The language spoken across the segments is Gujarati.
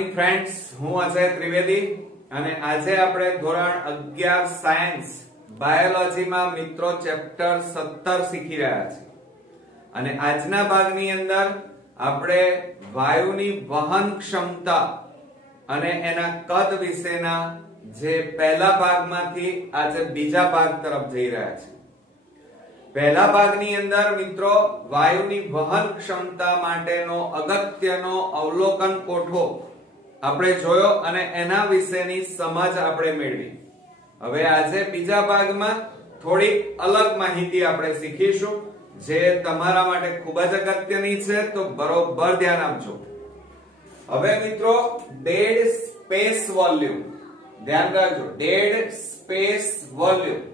મોર્નિંગ ફ્રેન્ડ્સ, હું અજય ત્રિવેદી અને આજે આપણે ધોરણ 11 સાયન્સ બાયોલોજીમાં મિત્રો ચેપ્ટર 17 શીખી રહ્યા છીએ અને આજના ભાગની અંદર આપણે વાયુની વહન ક્ષમતા અને એના કદ વિશેના જે પહેલા ભાગમાંથી આજે બીજા ભાગ તરફ જઈ રહ્યા છીએ। પહેલા ભાગની અંદર મિત્રો વાયુની વહન ક્ષમતા માટેનો અગત્યનો અવલોકન કોઠો આપણે જોયો અને એના વિશેની સમજ આપણે મેળવી। હવે આજે બીજા ભાગમાં થોડી અલગ માહિતી આપણે શીખીશું જે તમારા માટે ખૂબ જ અગત્યની છે, તો બરોબર ધ્યાન આપજો। હવે મિત્રો ડેડ સ્પેસ વોલ્યુમ ધ્યાન રાખજો। ડેડ સ્પેસ વોલ્યુમ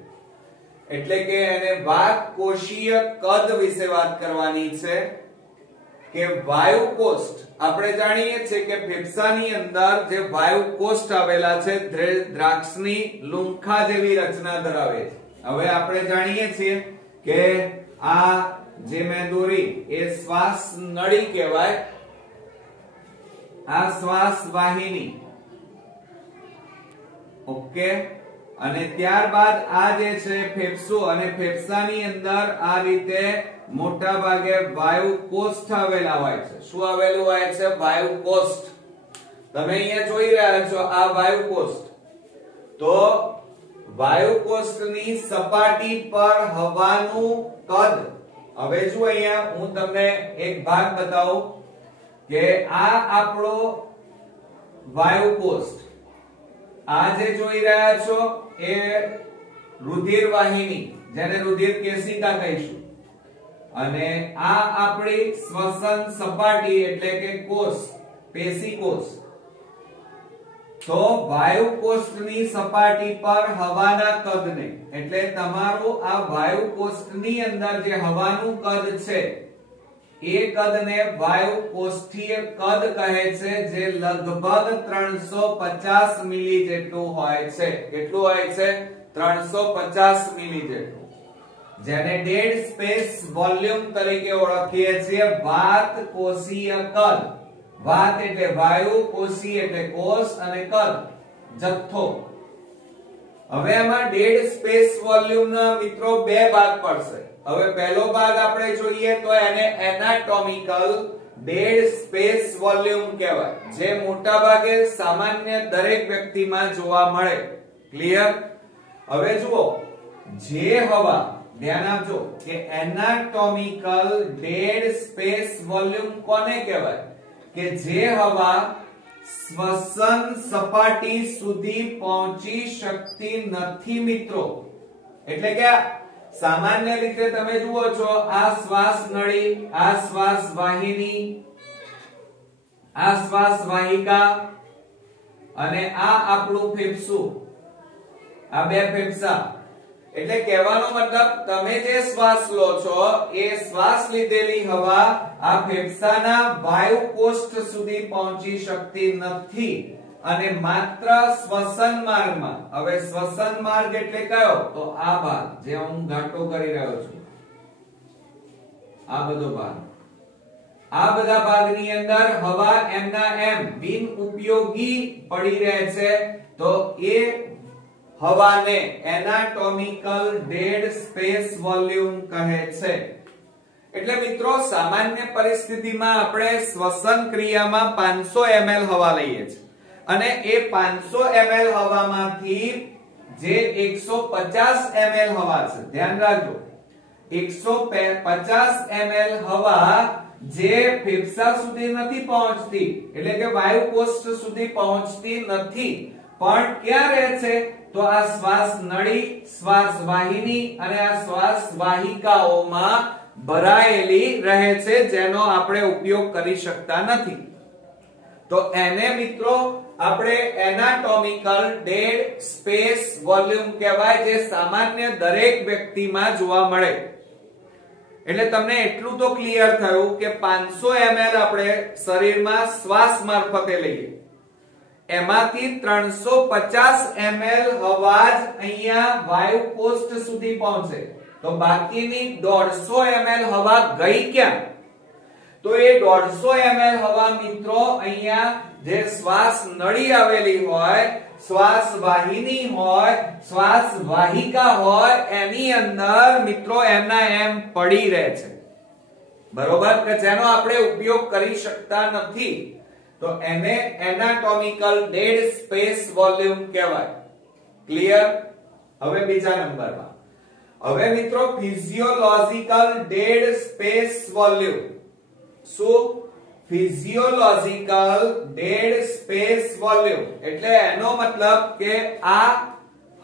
એટલે કે એને વાતકોષીય કદ વિશે વાત કરવાની છે કે વાયુ કોષ્ઠ આપણે જાણીએ છીએ કે ફેફસાની અંદર જે વાયુ કોષ્ઠ આવેલા છે દ્રાક્ષની લુંખા જેવી રચના ધરાવે છે। હવે આપણે જાણીએ છીએ કે આ જે મેં દોરી એ શ્વાસ નળી કહેવાય, આ શ્વાસ વાહિની, ઓકે। અને ત્યારબાદ આ જે છે ફેફસું અને ફેફસાની અંદર આ રીતે મોટા ભાગે વાયુ કોષ્ઠ આવેલા હોય છે। શું આવેલું હોય છે? વાયુ કોષ્ઠ। તમે અહીંયા જોઈ રહ્યા છો આ વાયુ કોષ્ઠ। તો વાયુ કોષ્ઠની સપાટી પર હવાનું કદ, હવે જો અહીંયા હું તમને એક ભાગ બતાવું કે આ આપણો વાયુ કોષ્ઠ, આ જે જોઈ રહ્યા છો એ રુધિર વાહિની જેને રુધિર કેશિકા કહીશું, અને આ આપણી શ્વસન સપાટી એટલે કે કોષ, પેશી કોષ। તો વાયુ કોષ્ઠની સપાટી પર હવાના કદને એટલે તમારું આ વાયુ કોષ્ઠની અંદર જે હવાનું કદ છે એ કદને વાયુ કોષ્ઠીય કદ કહે છે, જે લગભગ 350 મિલી જેટલું હોય છે। કેટલું હોય છે? 350 મિલી જેટલું, જેને ડેડ સ્પેસ વોલ્યુમ તરીકે ઓળખીએ છીએ। વાતકોષીય કદ, વાત એટલે વાયુ, કોષી એટલે કોષ અને કદ જથ્થો। હવે આમાં ડેડ સ્પેસ વોલ્યુમના મિત્રો બે ભાગ પડશે। હવે પહેલો ભાગ આપણે જોઈએ તો એને એનાટોમિકલ ડેડ સ્પેસ વોલ્યુમ કહેવાય, જે મોટા ભાગે સામાન્ય દરેક વ્યક્તિમાં જોવા મળે। ક્લિયર? હવે જુઓ, જે હવા, ધ્યાન આપજો કે એનાટોમિકલ ડેડ સ્પેસ વોલ્યુમ કોને કહેવાય? કે જે હવા શ્વસન સપાટી સુધી પહોંચી શકતી નથી મિત્રો। એટલે કે સામાન્ય રીતે તમે જુઓ છો આ શ્વાસ નળી, આ શ્વાસ વાહિની, આ શ્વાસ વાહિકા અને આ આપણું ફેફસું, આ બે ફેફસા। એટલે કહેવાનો મતલબ તમે જે શ્વાસ લો છો એ શ્વાસ લીધેલી હવા આ ફેફસાના વાયુ કોષ્ઠ સુધી પહોંચી શકતી નથી અને માત્ર શ્વસન માર્ગમાં। હવે શ્વસન માર્ગ એટલે કયો? તો આ ભાગ જે હું ઘાટો કરી રહ્યો છું, આ બધો ભાગ, આ બધા ભાગની અંદર હવા એમના એમ બિન ઉપયોગી પડી રહે છે, તો એ હવાને એનાટોમિકલ ડેડ સ્પેસ વોલ્યુમ કહે છે। એટલે મિત્રો સામાન્ય પરિસ્થિતિમાં આપણે શ્વસન ક્રિયામાં 500 ml હવા લઈએ છીએ અને એ 500 ml હવામાંથી જે 150 ml હવા છે, ધ્યાન રાખજો, 150 ml હવા જે ફેફસા સુધી નથી પહોંચતી એટલે કે વાયુ કોષ્ઠ સુધી પહોંચતી નથી, પણ ક્યાં રહે છે? તો આ શ્વાસ નળી, શ્વાસ વાહિની અને આ શ્વાસ વાહિકાઓમાં ભરાયેલી રહે છે, જેનો આપણે ઉપયોગ કરી શકતા નથી। તો એને મિત્રો આપણે એનાટોમિકલ ડેડ સ્પેસ વોલ્યુમ કહેવાય, જે સામાન્ય દરેક વ્યક્તિમાં જોવા મળે। એટલે તમને એટલું તો ક્લિયર થયું કે 500 ml આપણે શરીરમાં શ્વાસ મારફતે લઈએ, એમાંથી 350 ml હવા જ અહીંયા વાયુ કોષ્ઠ સુધી પહોંચે, તો બાકીની 150 ml હવા ગઈ ક્યાં? તો એ 150 ml હવા મિત્રો અહીંયા જે શ્વાસ નળી આવેલી હોય, શ્વાસ વાહિની હોય, શ્વાસ વાહિકા હોય એની અંદર મિત્રો એમના એમ પડી રહે છે, બરોબર, કે જેનો આપણે ઉપયોગ કરી શકતા નથી, તો એને એનાટોમિકલ ડેડ સ્પેસ વોલ્યુમ કહેવાય. ક્લિયર? હવે બીજા નંબરમાં, હવે મિત્રો ફિઝિયોલોજિકલ ડેડ સ્પેસ વોલ્યુમ. શું? ફિઝિયોલોજિકલ ડેડ સ્પેસ વોલ્યુમ એટલે એનો મતલબ કે આ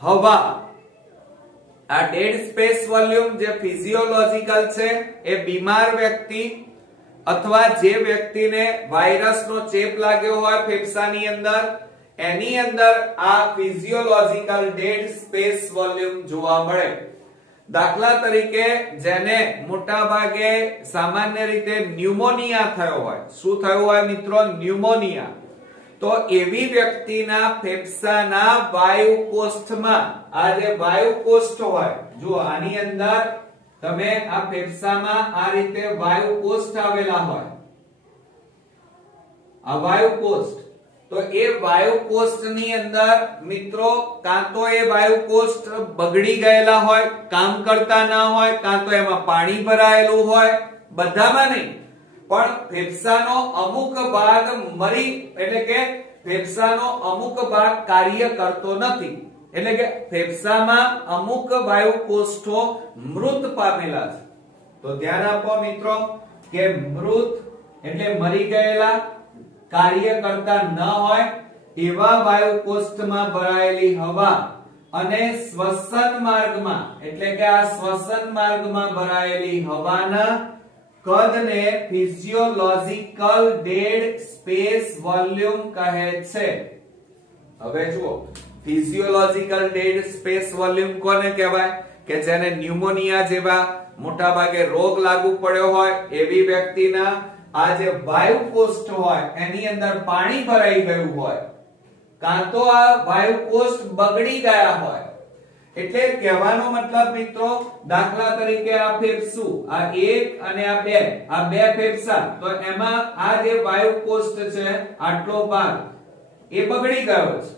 હવા, આ ડેડ સ્પેસ વોલ્યુમ જે ફિઝિયોલોજિકલ છે એ બીમાર વ્યક્તિ અથવા જે વ્યક્તિને વાયરસનો ચેપ લાગ્યો હોય ફેફસાની અંદર, એની અંદર આ ફિઝિયોલોજિકલ ડેડ સ્પેસ વોલ્યુમ જોવા મળે. દાખલા તરીકે જેને મોટા ભાગે સામાન્ય રીતે ન્યુમોનિયા થયો હોય. શું થયું હોય મિત્રો? ન્યુમોનિયા. તો એવી વ્યક્તિના ફેફસાના વાયુકોષ્ઠમાં, આ જે વાયુકોષ્ઠ હોય, જો આની અંદર તમે આ ફેફસામાં આ રીતે વાયુકોષ્ઠ આવેલા હોય, આ વાયુકોષ્ઠ, તો એ વાયુકોષ્ઠની અંદર મિત્રો કાં તો એ વાયુકોષ્ઠ બગડી ગયેલા હોય, કામ કરતા ના હોય, કાં તો એમાં પાણી ભરાયેલું હોય, બધામાં નહીં, પણ ફેફસાનો અમુક ભાગ મરી, એટલે કે ફેફસાનો અમુક ભાગ કાર્ય કરતો નથી, એટલે કે ફેફસામાં અમુક વાયુકોષ્ઠો મૃત પામેલા છે. તો ધ્યાન આપો મિત્રો કે મૃત એટલે મરી ગયેલા, કાર્ય કરતા ન હોય એવા વાયુકોષ્ઠમાં ભરાયેલી હવા અને શ્વસન માર્ગમાં, એટલે કે આ શ્વસન માર્ગમાં ભરાયેલી હવાના કદને ફિઝિયોલોજિકલ ડેડ સ્પેસ વોલ્યુમ કહે છે. હવે જુઓ, ફિઝિયોલોજિકલ ડેડ સ્પેસ વોલ્યુમ કોને કહેવાય? કે જેને ન્યુમોનિયા જેવા મોટા ભાગે રોગ લાગુ પડ્યો હોય એવી વ્યક્તિના આ જે વાયુકોષ્ઠ હોય એની અંદર પાણી ભરાઈ ગયું હોય, કાં તો આ વાયુકોષ્ઠ બગડી ગયા હોય. એટલે કહેવાનો મતલબ મિત્રો, દાખલા તરીકે આ ફેફસું, આ એક અને આ બે ફેફસા, તો એમાં આ જે વાયુકોષ્ઠ છે આટલો ભાગ એ બગડી ગયો છે,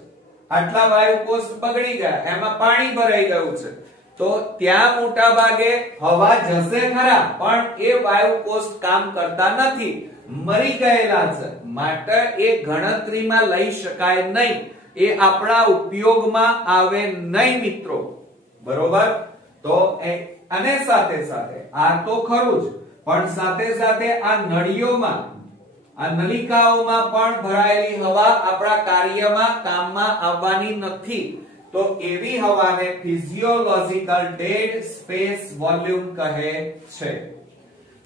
આટલા વાયુકોષ્ઠ બગડી ગયા, એમાં પાણી ભરાઈ ગયું છે, તો ત્યાં મોટા ભાગે હવા જશે ખરા, પણ એ વાયુકોષ્ઠ કામ કરતા નથી, મરી ગયેલા છે, માટે એ ગણતરીમાં લઈ શકાય નહીં, એ આપણા ઉપયોગમાં આવે નહીં મિત્રો, બરોબર. તો અને સાથે સાથે આ તો ખરું જ, પણ સાથે સાથે આ નળીઓમાં, આ નલિકાઓમાં પણ ભરાયેલી હવા આપણા કાર્યમાં, કામમાં આવવાની નથી, તો એવી હવાને ફિઝિયોલોજિકલ ડેડ સ્પેસ વોલ્યુમ કહે છે.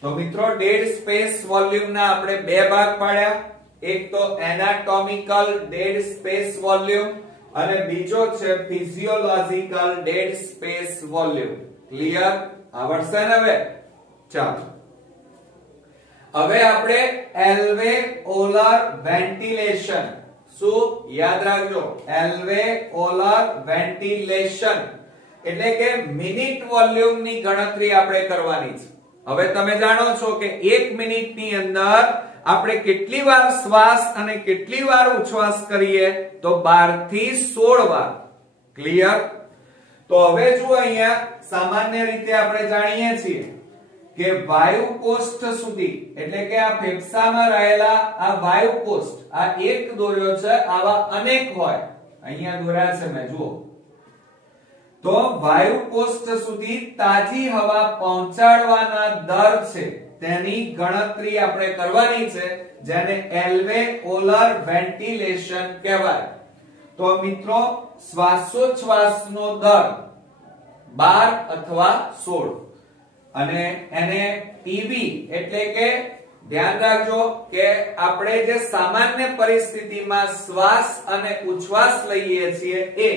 તો મિત્રો ડેડ સ્પેસ વોલ્યુમના આપણે બે ભાગ પાડ્યા, એક તો એનાટોમિકલ ડેડ સ્પેસ વોલ્યુમ અને બીજો છે physiological dead space volume. Clear? આવડશે ને હવે? ચાલો હવે આપણે એલ્વેઓલર વેન્ટિલેશન, શું યાદ રાખજો? એલ્વેઓલર વેન્ટિલેશન એટલે કે મિનિટ વોલ્યુમની ગણતરી આપણે કરવાની છે. હવે તમે જાણો છો કે 1 મિનિટની અંદર આપણે કેટલી વાર શ્વાસ અને કેટલી વાર ઉચ્છ્વાસ કરીએ? તો 12 થી 16 વાર. ક્લિયર? તો હવે જો અહીંયા સામાન્ય રીતે આપણે જાણીએ છીએ કે વાયુકોષ્ઠ સુધી, એટલે કે આ ફેફસામાં રહેલા આ વાયુકોષ્ઠ, આ એક દોર્યો છે, આવા અનેક હોય, અહીંયા દોર્યા છે મેં, જુઓ. તો વાયુકોષ્ઠ સુધી તાજી હવા પહોંચાડવાના દર છે તેની ગણતરી આપણે કરવાની છે, જેને એલ્વેઓલર વેન્ટિલેશન કહેવાય. તો મિત્રો શ્વાસોચ્છ્વાસનો દર 12 અથવા 16, અને એને ટીવી એટલે કે ધ્યાન રાખજો કે આપણે જે સામાન્ય પરિસ્થિતિમાં શ્વાસ અને ઉચ્છ્વાસ લઈએ છીએ એ,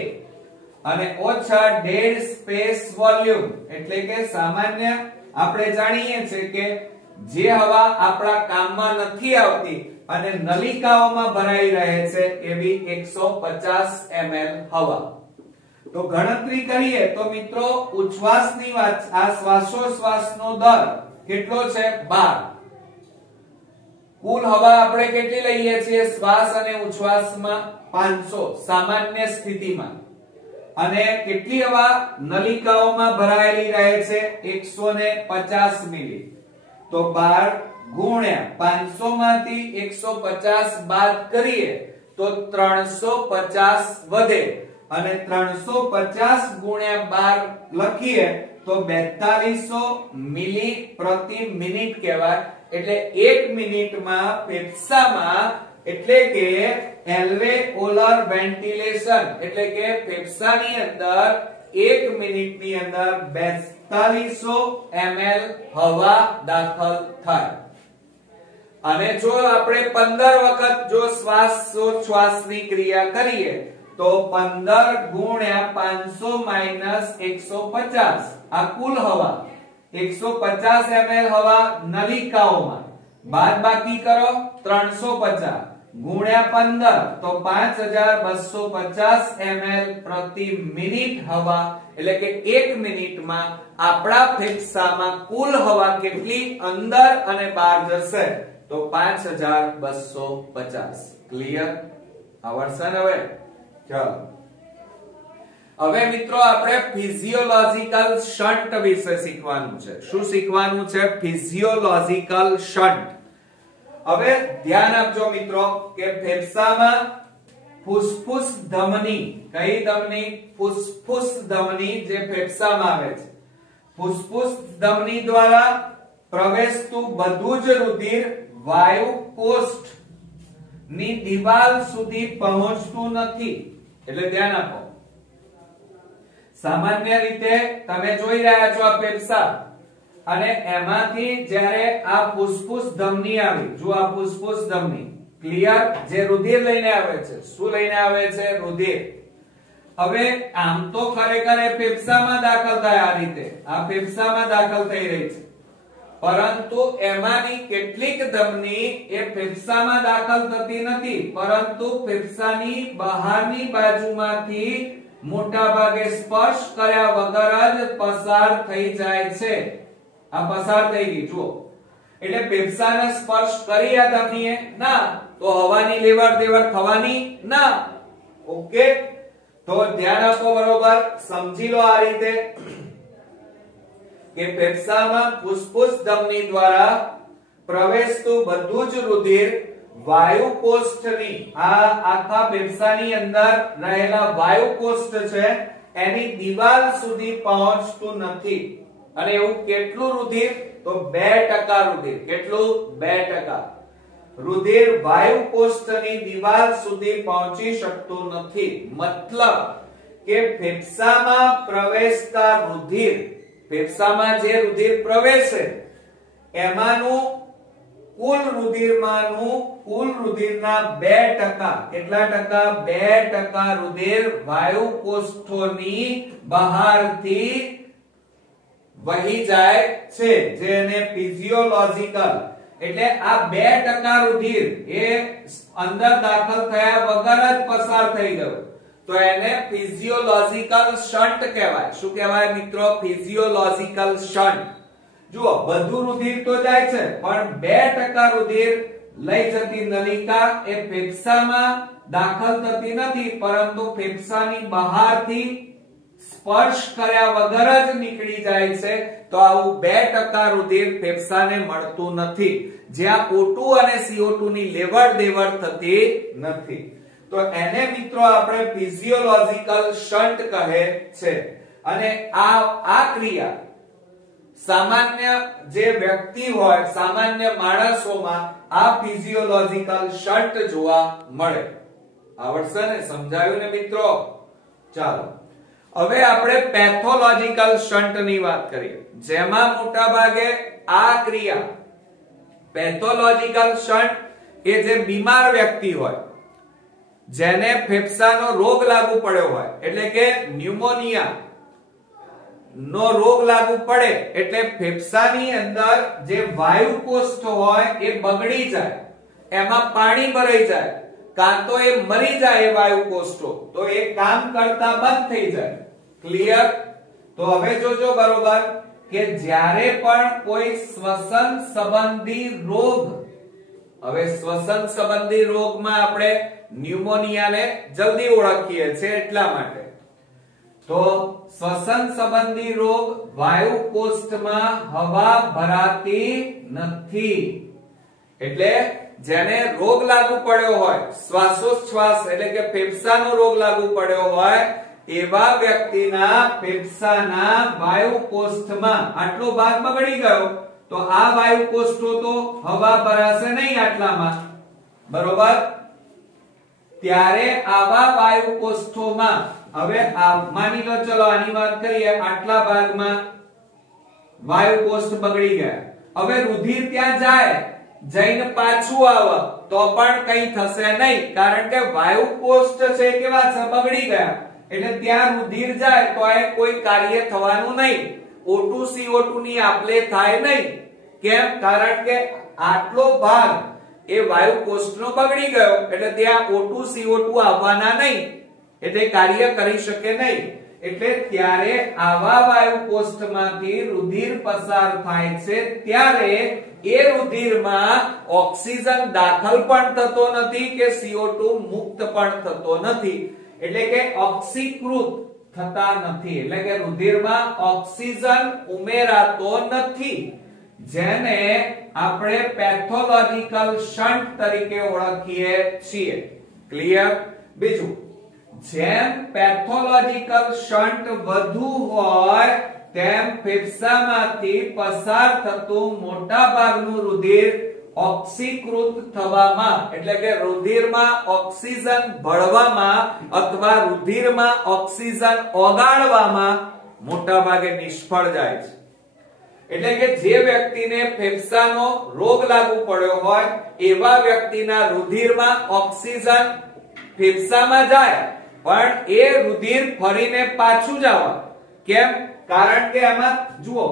અને ઓછા ડેડ સ્પેસ વોલ્યુમ એટલે કે સામાન્ય આપણે જાણીએ છીએ કે જે હવા આપણા કામમાં નથી આવતી અને નલિકાઓમાં ભરાઈ રહે છે એવી 150 ml હવા. તો ગણતરી કરીએ તો મિત્રો ઉચ્છ્વાસની વાત, આ શ્વાસોશ્વાસનો દર કેટલો છે? 12. કુલ હવા આપણે કેટલી લઈએ છીએ શ્વાસ અને ઉચ્છ્વાસમાં 500 સામાન્ય સ્થિતિમાં, અને કેટલી હવા નલિકાઓમાં ભરાયેલી રહે છે 150 મિલી. તો 12 ગુણ્યા 500 માંથી 150 બાદ કરીએ તો 350 વધે, અને 350 ગુણ્યા 12 લખીએ તો 4200 મિલી પ્રતિ મિનિટ કહેવાય. એટલે 1 મિનિટમાં ફેફસામાં એટલે કે એલ્વેઓલર વેન્ટિલેશન એટલે કે ફેફસાની અંદર 1 મિનિટની અંદર 4200 ml હવા દાખલ થાય. અને જો આપણે 15 વખત જો શ્વાસોચ્છ્વાસની ક્રિયા કરીએ તો 15 ગુણ્યા 500 માઈનસ 150 આ કુલ હવા 150 ml હવા નલિકાઓમાં, બાદ બાકી કરો 350 ગુણ્યા 15 તો 5250 ml પ્રતિ મિનિટ હવા, એટલે કે 1 મિનિટમાં આપણા ફેફસામાં કુલ હવા કેટલી અંદર અને બહાર જશે તો 5250. ક્લિયર? આવડશે ને હવે? ચાલો હવે મિત્રો આપણે ફિઝિયોલોજિકલ શન્ટ વિશે શીખવાનું છે. શું શીખવાનું છે? Physiological shunt. હવે ધ્યાન આપજો મિત્રો કે ફેફસામાં ફુસ્ફુસ ધમની, કઈ ધમની? ફુસ્ફુસ ધમની જે ફેફસામાં આવે છે, ફુસ્ફુસ ધમની દ્વારા પ્રવેશતું બધું જ રુધિર વાયુ કોષ્ઠ ની દિવાલ સુધી પહોંચતું નથી. એટલે ધ્યાન આપો. સામાન્ય રીતે તમે જોઈ રહ્યા છો આ ફેફસા, અને એમાંથી જ્યારે આ ફુસ્ફુસ ધમની આવી, જો આ ફુસ્ફુસ ધમની ક્લિયર, જે રુધિર લઈને આવે છે. શું લઈને આવે છે? રુધિર. હવે આમ તો ખરેખર એ ફેફસામાં દાખલ થાય, આ રીતે આ ફેફસામાં દાખલ થઈ રહી છે, પરંતુ એમાંની કેટલીક ધમની એ ફેફસામાં દાખલ થતી નથી, પરંતુ ફેફસાની બહારની બાજુમાંથી મોટા ભાગે સ્પર્શ કર્યા વગર જ પસાર થઈ જાય છે. આ પસાર થઈ ગઈ જુઓ. એટલે ફેફસાને સ્પર્શ કરી આ ધમનીએ ના, તો હવાની લેવડ દેવડ થવાની ના. ઓકે, તો ધ્યાન આપો, બરોબર સમજી લો આ રીતે કે ફેફસામાં ફુસ્ફુસ ધમની દ્વારા પ્રવેશતું બધું જ રુધિર વાયુ કોષ્ઠની, આ આખા ફેફસાની અંદર રહેલા વાયુ કોષ્ઠ છે એની દિવાલ સુધી પહોંચતું નથી. અને એવું કેટલું રુધિર? તો 2% રુધિર. કેટલું? 2%. રુધિર વાયુ કોષ્ઠની દિવાલ સુધી પહોંચી શકતું નથી. મતલબ કે ફેફસામાં પ્રવેશતા રુધિર, ફેફસામાં જે રુધિર પ્રવેશે એમાંનું કુલ રુધિરના 2%, કેટલા ટકા? 2% રુધિર વાયુ કોષ્ઠોની બહારથી વહી જાય છે, જેને ફિઝિયોલોજિકલ, એટલે આ 2% રુધિર એ અંદર દાખલ થયા વગર જ પસાર થઈ ગયો, તો એને ફિઝિયોલોજિકલ શન્ટ કહેવાય. શું કહેવાય મિત્રો? Physiological shunt. જુઓ, બધું રુધિર તો જાય છે, પણ 2% રુધિર લઈ જતી નલિકા એ ફેફસામાં દાખલ થતી નથી, પરંતુ ફેફસાની બહારથી સ્પર્શ કર્યા વગર જ નીકળી જાય છે. તો આવું 2% રુધિર ફેફસાને મળતું નથી, જ્યાં O2 અને CO2 ની લેવડ દેવડ થતી નથી. તો એને મિત્રો આપણે ફિઝિયોલોજિકલ શન્ટ કહે છે. અને આ ક્રિયા સામાન્ય જે વ્યક્તિ હોય, સામાન્ય માણસોમાં આ ફિઝિયોલોજિકલ શન્ટ જોવા મળે. આવડશે ને? સમજાયું ને મિત્રો? ચાલો હવે આપણે પેથોલોજિકલ શન્ટ ની વાત કરીએ, જેમાં મોટા ભાગે આ ક્રિયા પેથોલોજિકલ શન્ટ એ જે બીમાર વ્યક્તિ હોય, જેને ફેફસાનો રોગ લાગુ પડ્યો હોય, એટલે કે ન્યુમોનિયા નો રોગ લાગુ પડે, એટલે ફેફસાની અંદર જે વાયુ કોષ્ઠ હોય એ બગડી જાય, એમાં પાણી ભરાઈ જાય, કાં તો એ મરી જાય એ વાયુ કોષ્ઠો, તો એ કામ કરતા બંધ થઈ જાય. ક્લિયર? તો હવે જોજો બરોબર કે જ્યારે પણ કોઈ શ્વસન સંબંધી રોગ હવે શ્વસન સંબંધી રોગમાં આપણે ન્યુમોનિયાને જલ્દી ઓળખીએ છીએ એટલા માટે. તો શ્વસન સંબંધી રોગ વાયુ કોષ્ઠમાં હવા ભરાતી નથી, એટલે જેને રોગ લાગુ પડ્યો હોય, શ્વાસોચ્છ્વાસ એટલે કે ફેફસાનો રોગ લાગુ પડ્યો હોય, એવા વ્યક્તિના ફેફસાના વાયુ કોષ્ઠમાં આટલો ભાગ બગડી ગયો તો આ વાયુ કોષ્ઠો તો હવા ભરાશે નહીં આટલામાં, બરોબર. ત્યારે આવા વાયુ કોષ્ઠોમાં હવે માની લો, ચલો આની વાત કરીએ, આટલા ભાગમાં વાયુ કોષ્ઠ બગડી ગયા. હવે રુધિર ત્યાં જાય, જઈને પાછું આવે તો પણ કઈ થશે નહીં, કારણ કે વાયુ કોષ્ઠ છે કેવા છે, બગડી ગયા. એટલે ત્યાં રુધિર જાય તો એ કોઈ કાર્ય થવાનું નહીં, O2 CO2 ની આપલે થાય નહીં. કેમ? કારણ કે આટલો ભાગ એ વાયુ કોષ્ઠનો બગડી ગયો, એટલે ત્યાં O2 CO2 આવવાના નહીં, એટલે કાર્ય કરી શકે નહીં. એટલે ત્યારે આવા વાયુ કોષ્ઠમાંથી રુધિર પસાર થાય છે, ત્યારે એ રુધિરમાં ઓક્સિજન દાખલ પણ થતો નથી કે CO2 મુક્ત પણ થતો નથી, એટલે કે ઓક્સીકૃત થતા નથી, એટલે કે રુધિરમાં ઓક્સિજન ઉમેરાતો નથી, જેને આપણે પેથોલોજીકલ શન્ટ તરીકે ઓળખીએ છીએ. ક્લિયર? બીજું, જેમ પેથોલોજીકલ શન્ટ વધુ હોય તેમ ફેફસામાંથી પસાર થતું મોટા ભાગનું રુધિર ઓક્સીકૃત થવામાં, એટલે કે રુધિરમાં ઓક્સિજન ભળવામાં અથવા રુધિરમાં ઓક્સિજન ઓગાળવામાં મોટા ભાગે નિષ્ફળ જાય છે. એટલે કે જે વ્યક્તિને ફેફસાનો રોગ લાગુ પડ્યો હોય એવા વ્યક્તિના રુધિરમાં ઓક્સિજન ફેફસામાં જાય, પણ એ રુધિર ફરીને પાછું જ આવે. કેમ? કારણ કે એમાં જુઓ,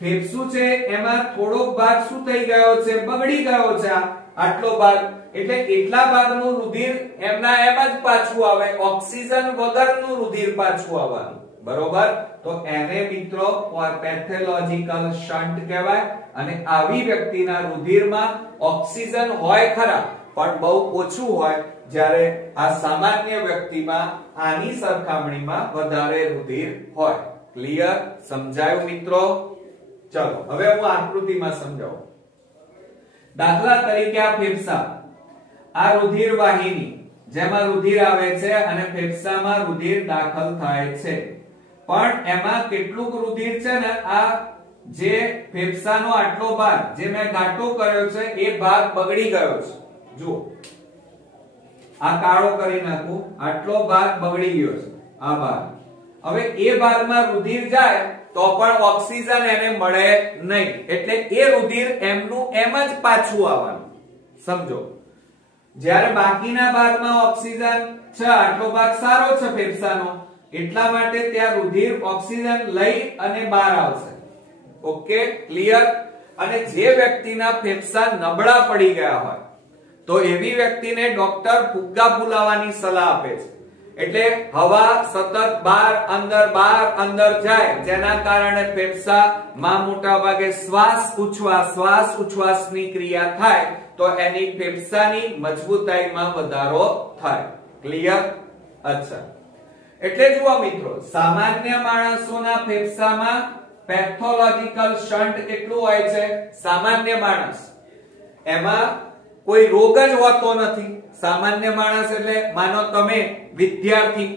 ફેફસું છે એમાં થોડોક ભાગ શું થઈ ગયો છે, બગડી ગયો છે, આટલો ભાગ, એટલે એટલા ભાગનું રુધિર એમના એમ જ પાછું આવે, ઓક્સિજન વગરનું રુધિર પાછું આવવાનું, બરોબર. તો એને મિત્રો પેથોલોજીકલ શન્ટ કહેવાય. અને આવી વ્યક્તિના રુધિરમાં ઓક્સિજન હોય ખરા, પણ બહુ ઓછું હોય, જ્યારે આ સામાન્ય વ્યક્તિમાં આની સરખામણીમાં વધારે રુધિર હોય. ક્લિયર? સમજાયું મિત્રો? ચલો હવે હું આકૃતિમાં સમજાવું. દાખલા તરીકે આ ફેફસા, આ રુધિર વાહિની જેમાં રુધિર આવે છે અને ફેફસામાં રુધિર દાખલ થાય છે, પણ એમાં કેટલુંક રુધિર છે ને, આ જે ફેફસાનો આટલો ભાગ જે મેં ઘાટો કર્યો છે એ ભાગ બગડી ગયો છે. જુઓ, આ કાળો કરી નાખું, આટલો ભાગ બગડી ગયો છે, આ ભાગ. હવે એ ભાગમાં રુધિર જાય તો પણ ઓક્સિજન એને મળે નહીં, એટલે એ રુધિર એમનું એમ જ પાછું આવવાનું. સમજો, જ્યારે બાકીના ભાગમાં ઓક્સિજન છે, આટલો ભાગ સારો છે ફેફસાનો, એટલા માટે ત્યાં રુધિર ઓક્સિજન લઈ અને બહાર આવશે. Okay, clear? અને જે વ્યક્તિના ફેફસા નબળા પડી ગયા હોય તો એવી વ્યક્તિને ડોક્ટર ફુગ્ગા ફૂલાવવાની સલાહ આપે છે, એટલે હવા સતત બહાર અંદર જાય, જેના કારણે ફેફસામાં મોટા ભાગે શ્વાસ ઉચ્છ્વાસની ક્રિયા થાય, તો એની ફેફસાની મજબૂતાઈમાં વધારો થાય. ક્લિયર? અચ્છા, એટલે જુઓ મિત્રો, સામાન્ય માણસોના ફેફસામાં પેથોલોજીકલ શન્ટ કેટલું હોય છે? સામાન્ય માણસ એમાં કોઈ રોગ જ હોતો નથી. સામાન્ય માણસ એટલે માનો તમે વિદ્યાર્થી,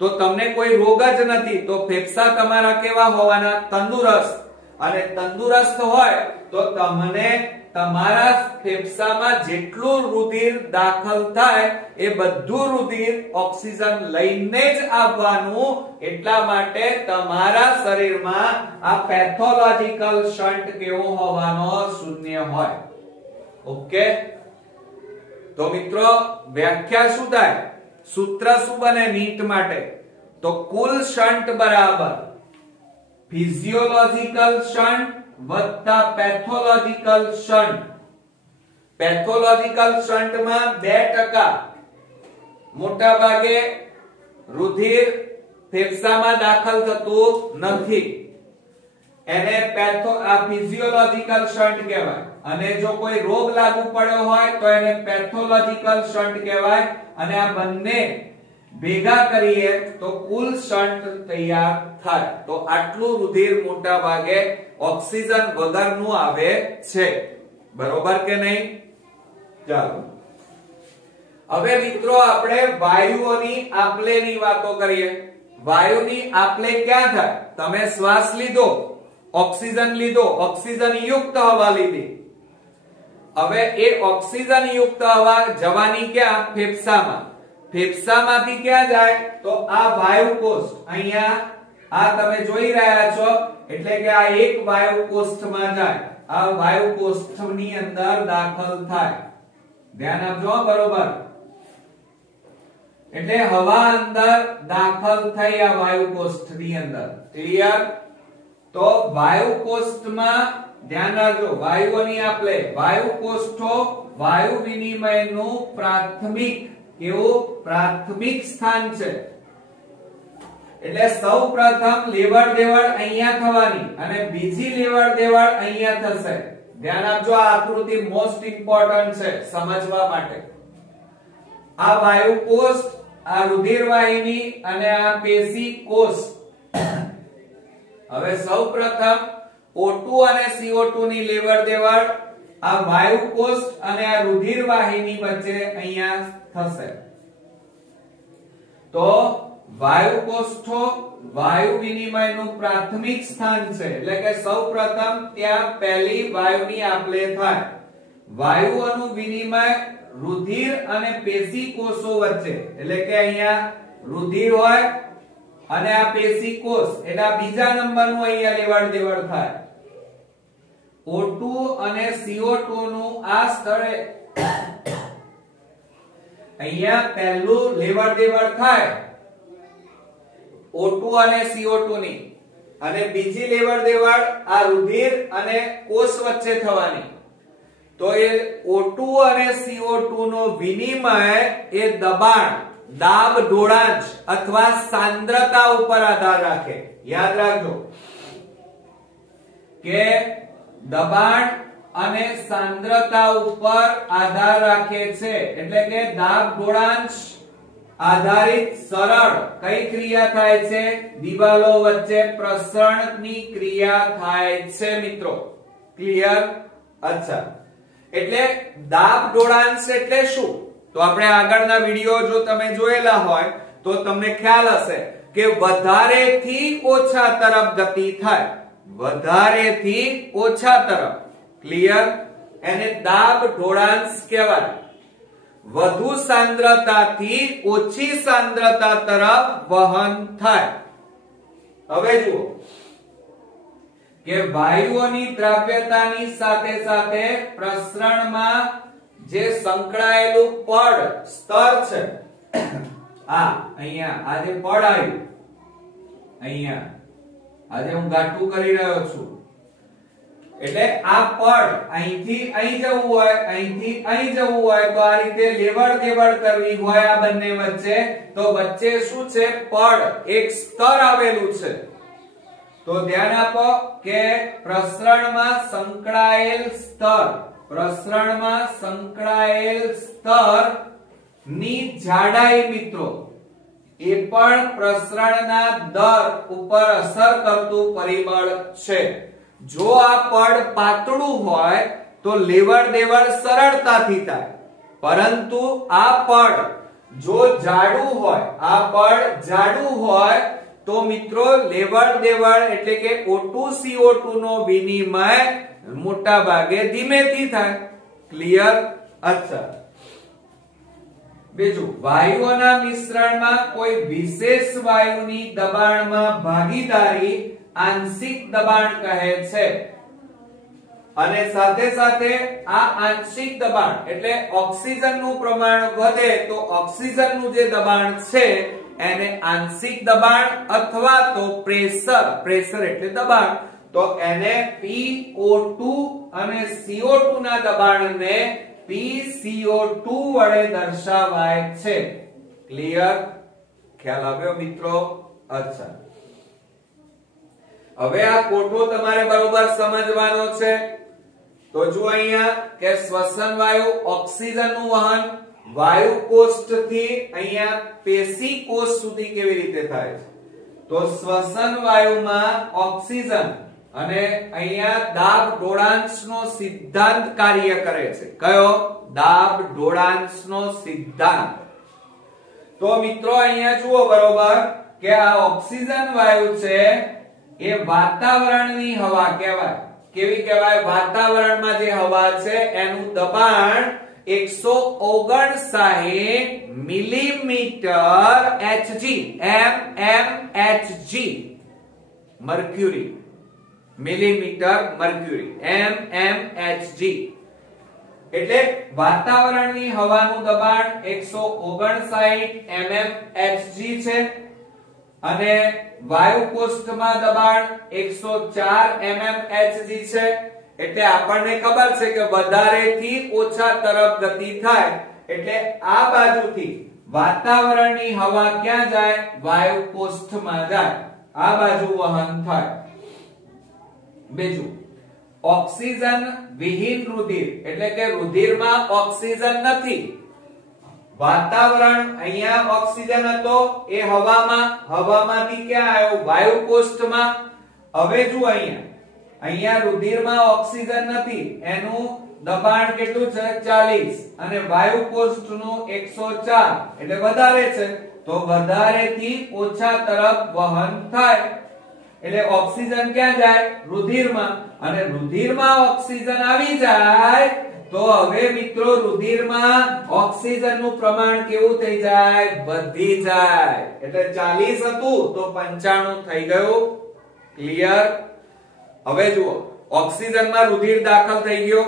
તો તમને કોઈ રોગ જ નથી, તો ફેફસા તમારા કેવા હોવાના? તંદુરસ્ત. અને તંદુરસ્ત હોય તો તમને તમારા ફેફસામાં જેટલું રુધિર દાખલ થાય એ બધું રુધિર ઓક્સિજન લઈને જ આવવાનું, એટલા માટે તમારા શરીરમાં આ પેથોલોજીકલ શન્ટ કેવો હોવાનો? શૂન્ય હોય. ઓકે, તો મિત્રો વ્યાખ્યા શું થાય? સૂત્ર શું બને નીટ માટે? તો કુલ શન્ટ બરાબર ફિઝિયોલોજીકલ શન્ટ વત્તા પેથોલોજીકલ શન્ટ. પેથોલોજીકલ શન્ટમાં 2% મોટા ભાગે રુધિર ફેફસામાં દાખલ થતું નથી. એને આ ફિઝિયોલોજિકલ શન્ટ કહેવાય, અને જો કોઈ રોગ લાગુ પડ્યો હોય તો એને પેથોલોજિકલ શન્ટ કહેવાય, અને આ બંને ભેગા કરીએ તો કુલ શન્ટ તૈયાર થાય. તો આટલું રુધિર મોટા ભાગે ઓક્સિજન વગરનું આવે છે. બરોબર કે નહીં? ચાલો હવે મિત્રો આપણે વાયુઓની આપલેની વાતો કરીએ. વાયુની આપલે ક્યાં થાય? તમે શ્વાસ લીધો, ઓક્સિજન લીધો, ઓક્સિજન યુક્ત હવા લીધી. હવે એ ઓક્સિજન યુક્ત હવા જવાની ક્યાં? ફેફસામાં. ફેફસામાંથી ક્યાં જાય? તો આ વાયુ કોષ્ઠ, અહીંયા આ તમે જોઈ રહ્યા છો, એટલે કે આ એક વાયુ કોષ્ઠમાં જાય. આ વાયુ કોષ્ઠની અંદર દાખલ થાય. ધ્યાન આપજો બરોબર. એટલે હવા અંદર દાખલ થઈ આ વાયુ કોષ્ઠની અંદર. ક્લિયર? તો વાયુ કોષ્ઠમાં ધ્યાન રાખજો, વાયુઓની આપલે. વાયુ કોષ્ઠો વાયુ વિનિમયનું પ્રાથમિક પ્રાથમિક સ્થાન છે. એટલે સૌપ્રથમ લેવડ દેવડ અહીંયા થવાની અને બીજી લેવડ દેવડ અહીંયા થશે. ધ્યાન આપજો, આ આકૃતિ મોસ્ટ ઇમ્પોર્ટન્ટ છે સમજવા માટે. આ વાયુ કોષ, આ રુધિર વાહિની અને આ પેશી કોષ. હવે સૌપ્રથમ O2 અને CO2 ની લેવડ દેવડ આ વાયુ કોષ અને આ રુધિર વાહિની વચ્ચે અહીંયા થશે. તો વાયુ કોષ્ઠો વાયુ વિનિમયનું પ્રાથમિક સ્થાન છે. એટલે કે સૌપ્રથમ ત્યાં પહેલી વાયુની આપલે થાય. વાયુઓનું વિનિમય રુધિર અને પેશી કોષો વચ્ચે, એટલે કે અહીંયા રુધિર હોય અને આ પેશી કોષ, એટલે આ બીજા નંબરનું અહીંયા લેવડ દેવડ થાય. O2 અને CO2 નું આ સ્થળે અહીંયા પહેલું લેવડ દેવડ થાય O2 અને CO2 ની, અને બીજી લેવડ દેવડ આ રુધિર અને કોષ વચ્ચે થવાની. તો એ O2 અને CO2 નો વિનિમય એ દબાણ, દાબ, ઢોળાંશ અથવા સાંદ્રતા ઉપર આધાર રાખે. યાદ રાખજો કે દબાણ અને સાંદ્રતા ઉપર આધાર રાખે છે. એટલે કે દાબ, ઢોળાંશ આધારિત સરળ કઈ ક્રિયા થાય છે? દિવાલો વચ્ચે પ્રસરણની ક્રિયા થાય છે મિત્રો. ક્લિયર? અચ્છા, એટલે દાબ, ઢોળાંશ એટલે શું? તો આપણે આગળના વિડિયો જો તમે જોયેલા હોય તો તમને ખ્યાલ હશે કે વધારે થી ઓછા તરફ ગતિ થાય. વધારે થી ઓછા તરફ. ક્લિયર? એને દાબ, ઢોળાંશ કહેવાય. વધુ સાંદ્રતાથી ઓછી સાંદ્રતા તરફ વહન થાય. હવે જુઓ કે વાયુઓની દ્રાવ્યતાની સાથે સાથે પ્રસરણમાં જે સંકળાયેલું પડ સ્તર છે, આ અહીંયા આ જે પડ આવ્યું, અહીંયા આજે હું ગાંઠું કરી રહ્યો છું, એટલે આ પડ અહીંથી અહીં જવું હોય, અહીંથી અહીં જવું હોય તો આ રીતે લેવડ દેવડ કરવી હોય આ બંને વચ્ચે, તો વચ્ચે શું છે? પડ, એક સ્તર આવેલું છે. તો ધ્યાન આપો કે પ્રસરણમાં સંકળાયેલ સ્તર, પ્રસરણમાં સંકળાયેલ સ્તર ની જાડાઈ મિત્રો એ પણ પ્રસરણના દર ઉપર અસર કરતું પરિબળ છે. જો આ પડ પાતળું હોય તો લેવડ દેવડ સરળતાથી થાય, પરંતુ આ પડ જો જાડું હોય, આ પડ જાડું હોય તો મિત્રો લેવડ દેવડ એટલે કે O2 CO2 નો વિનિમય મોટા ભાગે ધીમેથી થાય. ક્લિયર? અચ્છા, બીજું, વાયુઓના મિશ્રણમાં કોઈ વિશેષ વાયુની દબાણમાં ભાગીદારી આંશિક દબાણ કહે છે. અને સાથે સાથે આ આંશિક દબાણ એટલે ઓક્સિજનનું પ્રમાણ વધે તો ઓક્સિજનનું જે દબાણ છે એને આંશિક દબાણ અથવા તો પ્રેશર, પ્રેશર એટલે દબાણ, તો એને PO2 અને CO2 ના દબાણને PCO2 વડે દર્શાવાય છે. ક્લિયર? ખ્યાલ આવ્યો મિત્રો? અચ્છા, હવે આ કોઠો તમારે બરોબર સમજવાનો છે. તો જો અહીંયા કે શ્વસન વાયુ ઓક્સિજન નું વહન વાયુ કોષ્ઠથી અહીંયા પેશી કોષ સુધી કેવી રીતે થાય છે? તો શ્વસન વાયુમાં ઓક્સિજન અને અહીંયા દાબ ઢોળાંશનો સિદ્ધાંત કાર્ય કરે છે. કયો? દાબ ઢોળાંશનો સિદ્ધાંત. તો મિત્રો અહીંયા જુઓ બરોબર કે આ ઓક્સિજન વાયુ છે એ વાતાવરણની હવા કહેવાય. કેવી કહેવાય? વાતાવરણમાં જે હવા છે એનું દબાણ 159 millimetre Hg mmHg mercury millimetre mercury mmHg એટલે વાતાવરણની હવાનું દબાણ 159 mmHg છે અને વાયુ કોષ્ઠમાં દબાણ 104 mmHg છે. એટલે આપણને ખબર છે કે વધારેથી ઓછા તરફ ગતિ થાય એટલે આ બાજુથી વાતાવરણની હવા ક્યાં જાય? વાયુ કોષ્ઠમાં જાય. આ બાજુ વહન થાય. બીજું, ઓક્સિજન વિહીન રુધિર એટલે કે રુધિરમાં ઓક્સિજન નથી. વાતાવરણ અહીંયા ઓક્સિજન હતો એ હવામાંથી ક્યાં આવ્યો? વાયુ કોષ્ઠમાં. હવે જુઓ અહીંયા રુધિરમાં ઓક્સિજન નથી એનું દબાણ કેટલું છે? 40 અને વાયુ કોષ્ઠનું 104 એટલે વધારે છે. તો વધારેથી ઓછા તરફ વહન થાય એટલે ઓક્સિજન ક્યાં જાય? રુધિરમાં. અને રુધિરમાં ઓક્સિજન આવી જાય તો હવે મિત્રો રુધિરમાં ઓક્સિજનનું પ્રમાણ કેવું થઈ જાય? વધી જાય. એટલે 40 હતું તો 95 થઈ ગયું. ક્લિયર? હવે જુઓ ઓક્સિજનમાં રુધિર દાખલ થઈ ગયો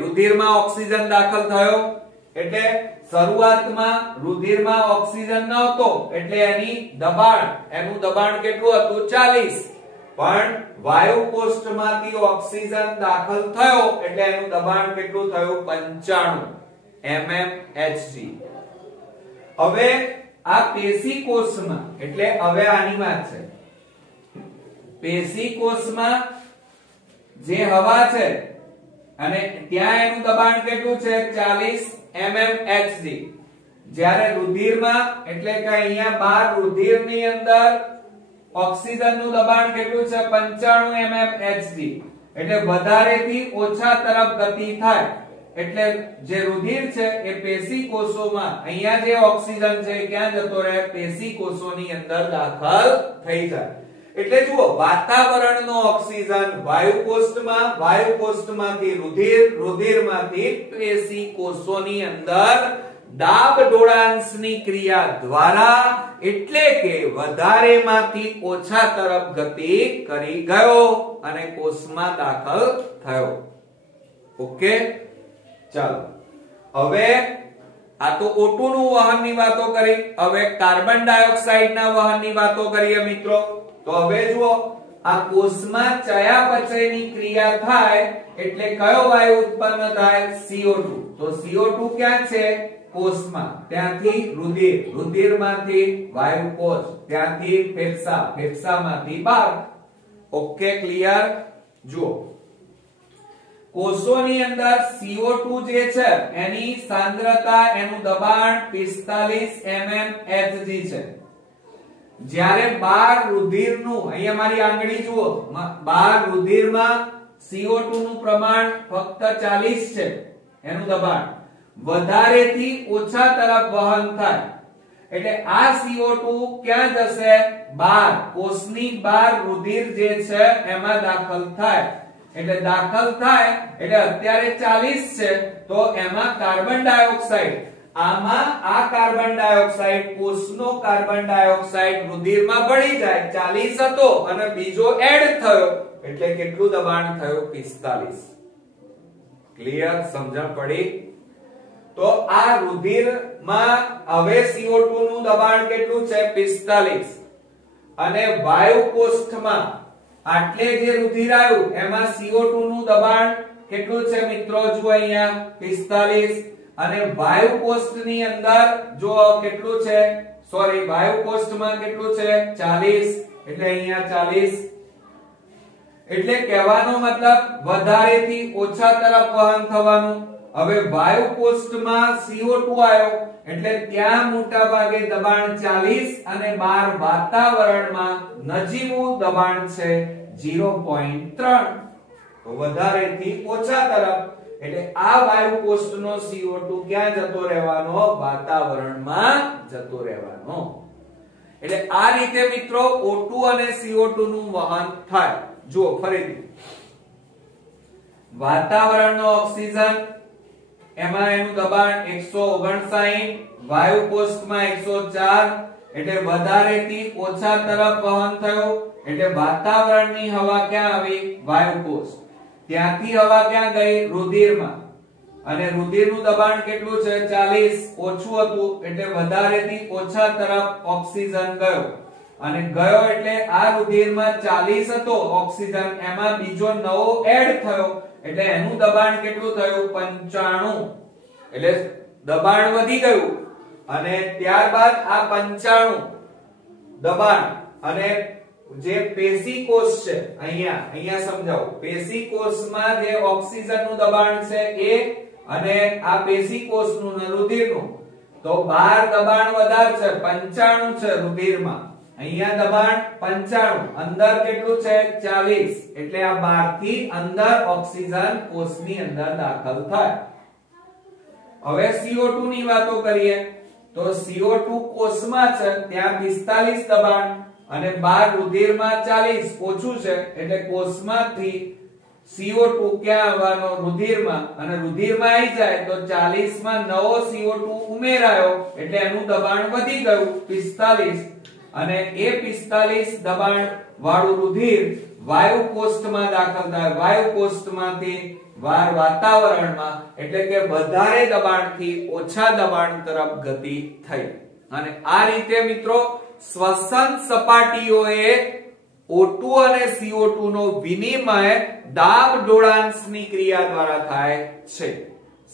રુધિરમાં ઓક્સિજન દાખલ થયો એટલે શરૂઆતમાં રુધિરમાં ઓક્સિજન ન હતો એટલે એનું દબાણ કેટલું હતું? 40. પણ વાયુ કોષ્ઠમાંથી ઓક્સિજન દાખલ થયો એટલે એનું દબાણ કેટલું થયું? 95 mmHg. હવે આ પેશી કોષમાં એટલે હવે આની વાત છે. પેશી કોષમાં જે હવા છે અને ત્યાં એનું દબાણ કેટલું છે? 40 mmHg. જ્યારે રુધિરમાં એટલે કે અહીંયા બહાર રુધિરની અંદર ઓક્સિજનનું દબાણ કેટલું છે? 95 mmHg. એટલે વધારેથી ઓછા તરફ ગતિ થાય એટલે જે રુધિર છે એ પેશી કોષોમાં અહીંયા જે ઓક્સિજન છે ક્યાં જતો રહે? પેશી કોષોની અંદર દાખલ થઈ જાય. એટલે જુઓ વાતાવરણનો ઓક્સિજન વાયુ કોષ્ઠમાંથી રુધિરમાંથી પેશી કોષોની અંદર દાબ ઢોળાંશની ક્રિયા દ્વારા એટલે કે વધારેમાંથી ઓછા તરફ ગતિ કરી ગયો અને કોષમાં દાખલ થયો. ઓકે, ચાલો હવે આ તો O2 નું વહનની વાતો કરી. હવે કાર્બન ડાયોક્સાઇડના વહનની વાતો કરીએ મિત્રો. તો હવે જુઓ આ કોષમાં ચયાપચયની ક્રિયા થાય એટલે કયો વાયુ ઉત્પન્ન થાય? CO2. તો CO2 ક્યાં છે? કોષમાં. ત્યાંથી રુધિરમાંથી વાયુ કોષ, ત્યાંથી ફેફસામાંથી બહાર. Okay, clear? જુઓ કોષોની અંદર CO2 જે છે એની સાંદ્રતા એનું દબાણ 45 mmHg છે. જ્યારે બહાર રુધિરનું અહીંયા મારી આંગળી જુઓ બહાર રુધિરમાં CO2 નું પ્રમાણ ફક્ત 40 છે એનું દબાણ વધારેથી ઓછા તરફ વહન થાય એટલે આ CO2 ક્યાં જશે? બહાર કોષની બહાર રુધિર જે છે એમાં દાખલ થાય એટલે અત્યારે 40 છે તો એમાં કાર્બન ડાયોક્સાઇડ આ કાર્બન ડાયોક્સાઇડ કોષનો કાર્બન ડાયોક્સાઇડ રુધિરમાં ભળી જાય 40 હતો અને બીજો એડ થયો એટલે કેટલું દબાણ થયું? 45. ક્લિયર? સમજણ પડી? તો આ રુધિરમાં હવે CO2 નું દબાણ કેટલું છે? 45. અને વાયુ કોષ્ઠમાં આટલે જે રુધિર આવ્યું એમાં CO2 નું દબાણ કેટલું છે મિત્રો? જુઓ અહીંયા 45. અને વાયુ કોષ્ઠની અંદર જો કેટલું છે? વાયુ કોષ્ઠમાં કેટલું છે? 40. એટલે અહીંયા 40 એટલે કહેવાનો મતલબ વધારેથી ઓછા તરફ વહન થવાનું. હવે વાયુ કોષ્ટમાં CO2 આવ્યો એટલે ત્યાં મોટા ભાગે દબાણ 40 અને બહાર વાતાવરણમાં નજીવું દબાણ છે 0.3. તો વધારેથી ઓછા તરફ એટલે આ વાયુ કોષ્ટનો CO2 ક્યાં જતો રહેવાનો? વાતાવરણમાં જતો રહેવાનો. એટલે આ રીતે મિત્રો O2 અને CO2 નું વહન થાય. જુઓ ફરીથી વાતાવરણનો ઓક્સિજન એમાં એનું દબાણ 159, વાયુ કોષ્ટમાં 104 એટલે વધારેથી ઓછા તરફ વહન થયું. એટલે વાતાવરણની હવા ક્યાં આવી? વાયુ કોષ્ટ. ત્યાંથી હવા ક્યાં ગઈ? રુધિરમાં. અને રુધિરનું દબાણ કેટલું છે? 40. ઓછું હતું એટલે વધારેથી ઓછા તરફ ઓક્સિજન ગયો. અને ગયો એટલે આ રુધિરમાં 40 હતો ઓક્સિજન, એમાં બીજો નવો એડ થયો એટલે એનું દબાણ કેટલું થયું? 95. એટલે દબાણ વધી ગયું. અને ત્યારબાદ આ 95 દબાણ અને જે પેશી કોષ છે અહીંયા સમજાવો. પેશી કોષમાં જે ઓક્સિજનનું દબાણ છે એ અને આ પેશી કોષનું ને રુધિરનું, તો બહાર દબાણ વધારે છે 95 છે રુધિરમાં, અહીંયા દબાણ 95, અંદર કેટલું છે? 40. એટલે આ બહારથી અંદર ઓક્સિજન કોષની અંદર દાખલ થાય. હવે CO2 ની વાતો કરીએ તો CO2 કોષમાં છે ત્યાં 45 દબાણ અને બહાર રુધિરમાં 40 ઓછું છે એટલે કોષમાંથી CO2 ક્યાં આવવાનો? રુધિરમાં. અને રુધિરમાં આવી જાય તો 40 માં નવો CO2 ઉમેરાયો એટલે એનું દબાણ વધી ગયું 45. અને એ 45 દબાણ વાળું રુધિર વાયુ કોષ્ટમાં દાખલ થાય. વાયુ કોષ્ટમાંથી વાતાવરણમાં એટલે કે વધારે દબાણથી ઓછા દબાણ તરફ ગતિ થઈ. અને આ રીતે મિત્રો શ્વસન સપાટીઓએ O2 અને CO2 નો વિનિમય દાબ ઢોળાંશની ક્રિયા દ્વારા થાય છે.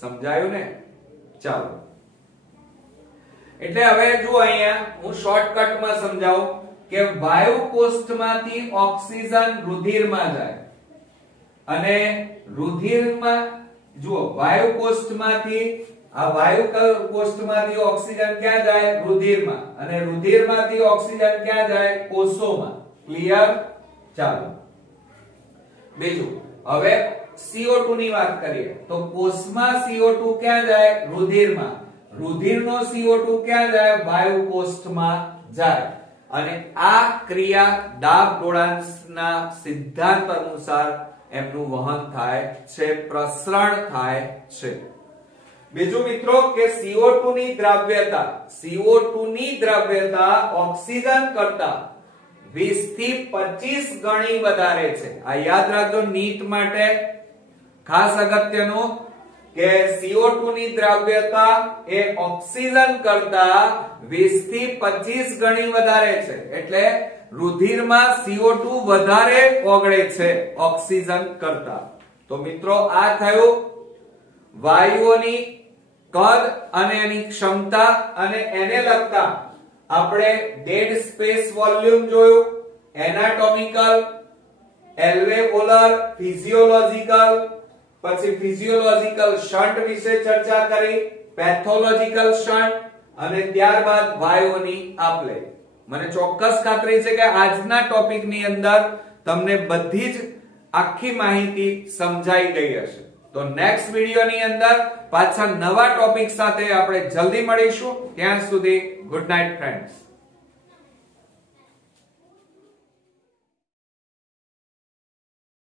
સમજાયું ને? ચાલો એટલે હવે જો અહીંયા હું શોર્ટકટમાં સમજાવું કે વાયુ કોષ્ટમાંથી ઓક્સિજન રુધિરમાં જાય અને રુધિરમાં જુઓ વાયુ કોષ્ટમાંથી ઓક્સિજન ક્યાં જાય? રુધિરમાં. અને રુધિરમાંથી ઓક્સિજન ક્યાં જાય? કોષોમાં. ક્લિયર? ચાલો બીજું હવે CO2 ની વાત કરીએ તો કોષમાં CO2 ક્યાં જાય? રુધિરમાં. રુધિરનો CO2 ક્યાં જાય? વાયુ કોષ્ટમાં જાય. અને આ ક્રિયા દાબ ઢોળાંશના સિદ્ધાંત અનુસાર એમનું વહન થાય છે, પ્રસરણ થાય છે. બીજું મિત્રો કે CO2 ની દ્રાવ્યતા ઓક્સિજન કરતા 20 થી 25 ગણી વધારે છે. આ યાદ રાખજો નીટ માટે ખાસ અગત્યનું કે CO2 ની દ્રાવ્યતા એ ઓક્સિજન કરતા 20 થી 25 ગણી વધારે છે. એટલે રુધિરમાં CO2 વધારે ઓગળે છે ઓક્સિજન કરતા. તો મિત્રો આ થયું વાયુઓની કદ અને એની ક્ષમતા અને એને લગતા આપણે ડેડ સ્પેસ વોલ્યુમ જોયું, એનાટોમિકલ, એલ્વેઓલર, ફિઝિયોલોજિકલ, પછી ફિઝિયોલોજિકલ શન્ટ વિશે ચર્ચા કરી, પેથોલોજિકલ શન્ટ અને ત્યારબાદ વાયુઓની આપલે. મને ચોક્કસ ખાતરી છે કે આજના ટોપિકની અંદર તમને બધી જ આખી માહિતી સમજાઈ ગઈ હશે. તો નેક્સ્ટ વિડિયોની અંદર પાછા નવા ટોપિક સાથે આપણે જલ્દી મળીશું. ત્યાં સુધી ગુડ નાઇટ ફ્રેન્ડ્સ.